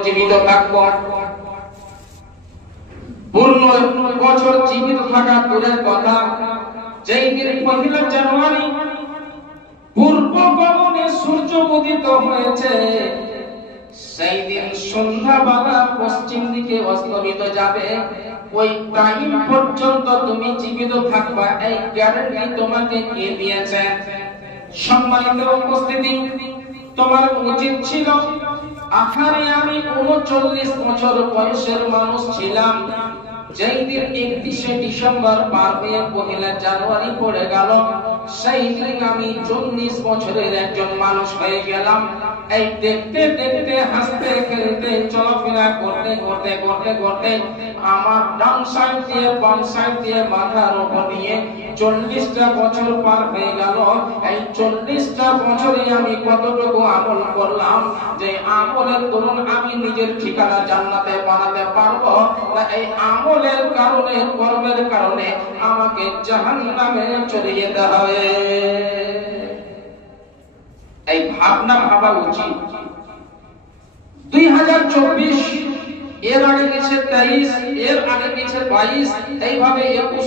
জীবিত থাকবো, পূর্ণ বছর জীবিত থাকা দূরের কথা, যেই দিন 1 জানুয়ারি পূর্ব গগনে সূর্য উদিত হয়েছে, সেই দিন সন্ধ্যাবেলা পশ্চিম দিকে অস্তমিত যাবে, ওই টাইম পর্যন্ত তুমি জীবিত থাকবা, এই গ্যারান্টি তোমাকে কে দিয়েছে? সম্মানিত উপস্থিতি, তোমার উচিত ছিল আখানে আমি 39 বছর বয়সের মানুষ ছিলাম, যেই দিন 31শে ডিসেম্বর পার হয়ে 1 জানুয়ারি পড়ে গেল, সেই দিন আমি 40 বছরের একজন মানুষ হয়ে গেলাম। এই দেখতে দেখতে হাসতে খেলতে চলাফেরা করতে করতে করতে করতে আমার ডান সাইড দিয়ে বাম সাইড দিয়ে মাথার উপর দিয়ে 40টা বছর পার হয়ে গেল। এই 40টা বছরে আমি কতটুকু আমল করলাম, যে আমলের দরুন আমি নিজের ঠিকানা জান্নাতে বানাতে পারবো না এই আমলের কারণে, কর্মের কারণে আমাকে জাহান্নামে চলে যেতে হবে? এই ভাবনা ভাবা উচিত। 2024 এর আগে গেছে 23, এর আগে গেছে 22, এইভাবে 21